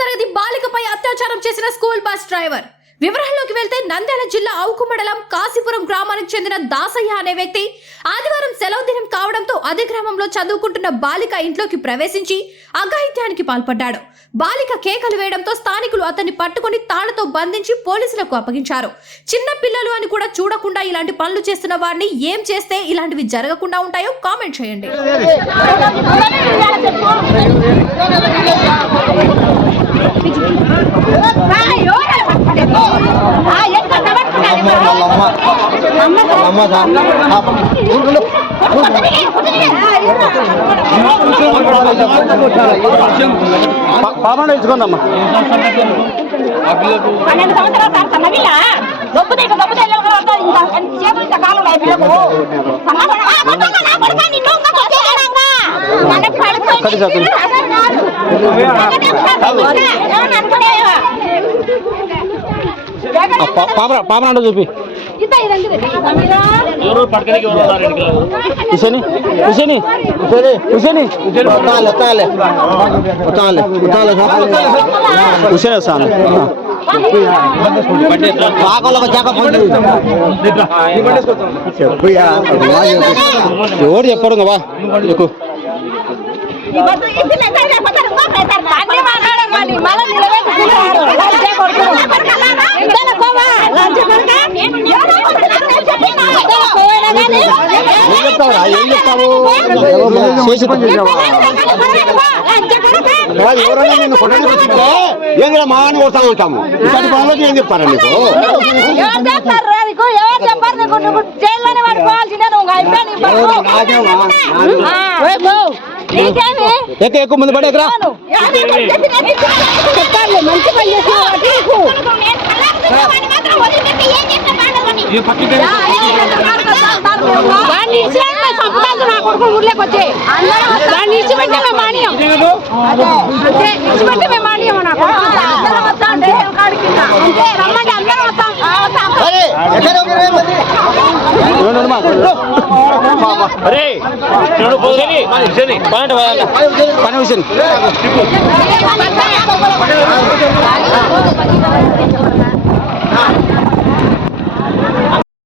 తరగతి బాలికపై అత్యాచారం చేసిన స్కూల్ బస్ డ్రైవర్. వివరాల్లోకి వెళ్తే నంద్యాల జిల్లా అవుకు మండలం కాశీపురం గ్రామానికి చెందిన దాసయ్య అనే వ్యక్తి ఆదివారం సెలవు దినం కావడంతో అదే గ్రామంలో చదువుకుంటున్న బాలిక ఇంట్లోకి ప్రవేశించి అఘాయిత్యానికి పాల్పడ్డాడు. బాలిక కేకలు వేయడంతో స్థానికులు అతన్ని పట్టుకుని తాళ్లతో బంధించి పోలీసులకు అప్పగించారు. చిన్న పిల్లలు అని కూడా చూడకుండా ఇలాంటి పనులు చేస్తున్న వారిని ఏం చేస్తే ఇలాంటివి జరగకుండా ఉంటాయో కామెంట్ చేయండి. పాపండి ఇచ్చుకుందమ్మా 12 సంవత్సరాల సార్ సన్నగిల్ల దొబ్బుతే చేతులు ఇంత కాలం పాపనండ చూపి ఎవరు చెప్పరు బా ఎక్కువ ఎవరైనా నిన్ను కొట్టడానికి వచ్చింటే ఏం మాని కొడతా ఉంటాము. ఇలాంటి పనులకి ఏం చెప్తారా నీకు? ఎక్కువ ముందు పడే ఎక్కరా మంచి పని ఊర్లోకి దాన్ని ఇచ్చిపెట్టే మేము మానియం ఇచ్చిపెట్టే మేము మానియం నాకు రమ్మంటే అందరం వస్తాం. పని విషయం